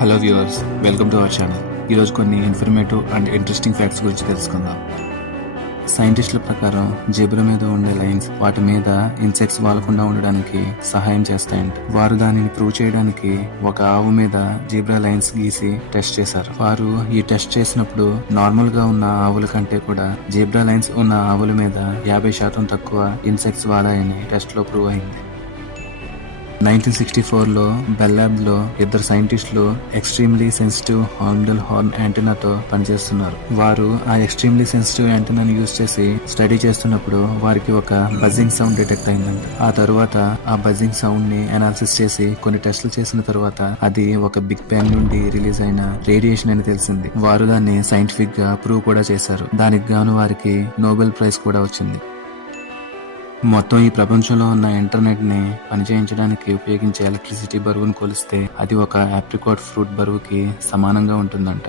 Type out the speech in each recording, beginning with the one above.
Hello viewers, welcome to our channel. ఈరోజు కొన్ని informative and interesting facts గురించి తెలుసుకుందాం. సైంటిస్టుల ప్రకారం జీబ్రా మీద ఉండే లైన్స్ వాటి మీద ఇన్సెక్ట్స్ వాలకుండా ఉండడానికి సహాయం చేస్తాయంట. వారు దానిని ప్రూవ్ చేయడానికి ఒక ఆవు మీద జీబ్రా లైన్స్ గీసి టెస్ట్ చేశారు. వారు ఈ టెస్ట్ చేసినప్పుడు నార్మల్ గా ఉన్న ఆవుల కంటే కూడా జీబ్రా లైన్స్ ఉన్న ఆవుల మీద 50% తక్కువ ఇన్సెక్ట్స్ వాలాయని టెస్ట్ లో ప్రూవ్ అయింది. 1964లో బెల్ ల్యాబ్ లో ఇద్దరు సైంటిస్టులు ఎక్స్ట్రీమ్లీ సెన్సిటివ్ హార్న్బిల్ హార్న్ యాంటెనాతో పనిచేస్తున్నారు. వారు ఆ ఎక్స్ట్రీమ్లీ సెన్సిటివ్ యాంటెనాను యూజ్ చేసి స్టడీ చేస్తున్నప్పుడు వారికి ఒక బజింగ్ సౌండ్ డిటెక్ట్ అయిందంట. ఆ తరువాత ఆ బజింగ్ సౌండ్ ని అనాలిసిస్ చేసి కొన్ని టెస్టులు చేసిన తర్వాత అది ఒక బిగ్ బ్యాంగ్ నుండి రిలీజ్ అయిన రేడియేషన్ అని తెలిసింది. వారు దాన్ని సైంటిఫిక్ గా ప్రూవ్ కూడా చేశారు. దానికి గాను వారికి నోబెల్ ప్రైజ్ కూడా వచ్చింది. మొత్తం ఈ ప్రపంచంలో ఉన్న ఇంటర్నెట్ ని పనిచేయించడానికి ఉపయోగించే ఎలక్ట్రిసిటీ బరువును కొలిస్తే అది ఒక ఆప్రికాట్ ఫ్రూట్ బరువుకి సమానంగా ఉంటుందంట.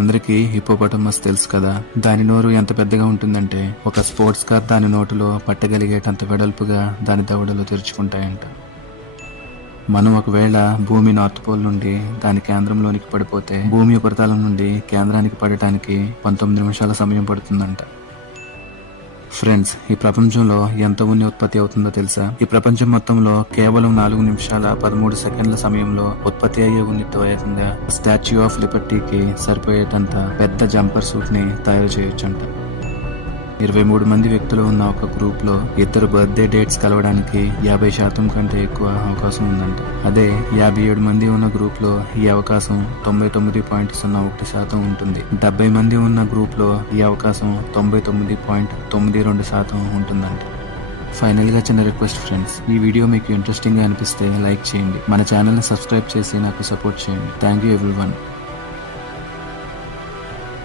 అందరికీ హిప్పోపటమస్ తెలుసు కదా. దాని నోరు ఎంత పెద్దగా ఉంటుందంటే ఒక స్పోర్ట్స్ కార్ దాని నోటులో పట్టగలిగేటంత వెడల్పుగా దాని దవడలు తెరుచుకుంటాయంట. మనం ఒకవేళ భూమి నార్త్ పోల్ నుండి దాని కేంద్రంలోనికి పడిపోతే భూమి ఉపరితలం నుండి కేంద్రానికి పడటానికి 19 నిమిషాల సమయం పడుతుందంట. ఫ్రెండ్స్, ఈ ప్రపంచంలో ఎంత ఉన్ని ఉత్పత్తి అవుతుందో తెలుసా? ఈ ప్రపంచం మొత్తంలో కేవలం 4 నిమిషాల 13 సెకండ్ల సమయంలో ఉత్పత్తి అయ్యే ఉన్నితో ఏకంగా స్టాచ్యూ ఆఫ్ లిబర్టీకి సరిపోయేటంత పెద్ద జంపర్ సూట్ ని తయారు చేయొచ్చంట. 23 మంది వ్యక్తులు ఉన్న ఒక గ్రూప్ లో ఇద్దరు బర్త్డే డేట్స్ కలవడానికి 50% కంటే ఎక్కువ అవకాశం ఉందంట. అదే 57 మంది ఉన్న గ్రూప్ లో ఈ అవకాశం 99.01% ఉంటుంది. 70 మంది ఉన్న గ్రూప్ లో ఈ అవకాశం 99.92% ఉంటుందంట. ఫైనల్ గా చిన్న రిక్వెస్ట్ ఫ్రెండ్స్, ఈ వీడియో మీకు ఇంట్రెస్టింగ్ గా అనిపిస్తే లైక్ చేయండి. మన ఛానల్ ని సబ్స్క్రైబ్ చేసి నాకు సపోర్ట్ చేయండి. Thank you everyone.